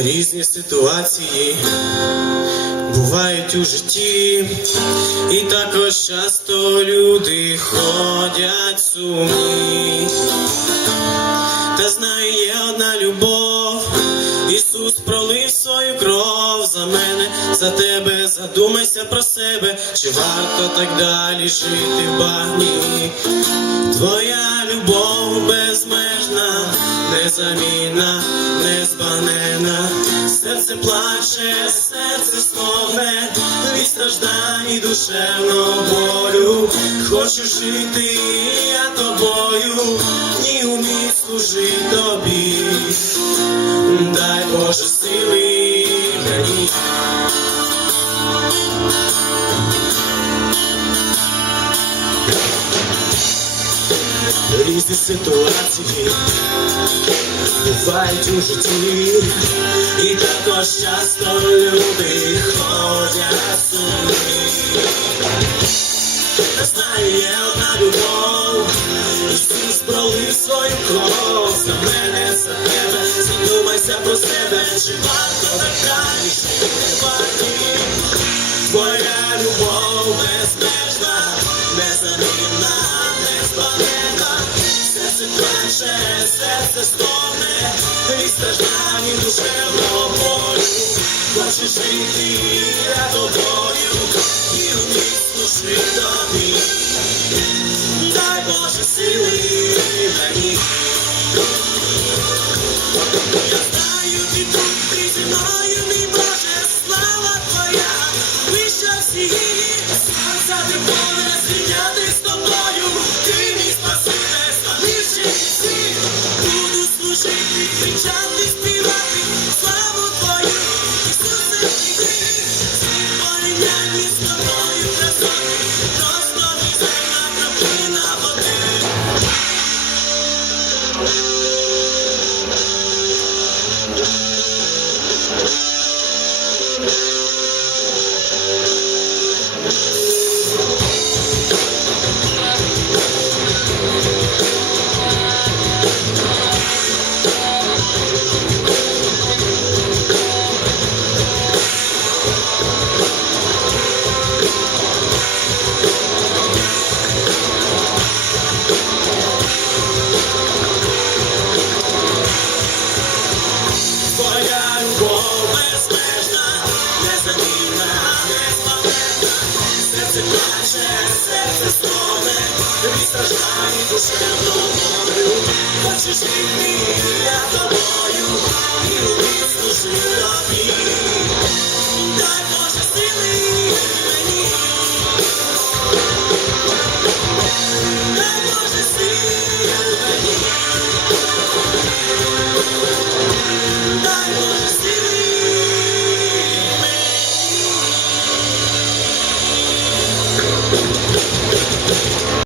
Різні ситуації бувають у житті, і також часто люди ходять сумні. Та знаю, є одна любов, Ісус пролив свою кров за мене, за тебе, задумайся про себе, чи варто так далі жити в багні. Серце плаче, серце стогне, від страждань і душевного болю. Хочу жити я тобою, ні умій служити тобі. Дай Боже сили мені. Різні ситуації бувають у житті, і також часто люди ходять сумні. Та знаю, одна любов, Ісус пролив свою кров. За мене, за тебе, задумайся про себе, чи варто так далі Хочу жити тобою, і вміти служити світові. Дай Боже сили. Я знаю, ти Боже, слава твоя, вища всіх, сонця стогне, від страждань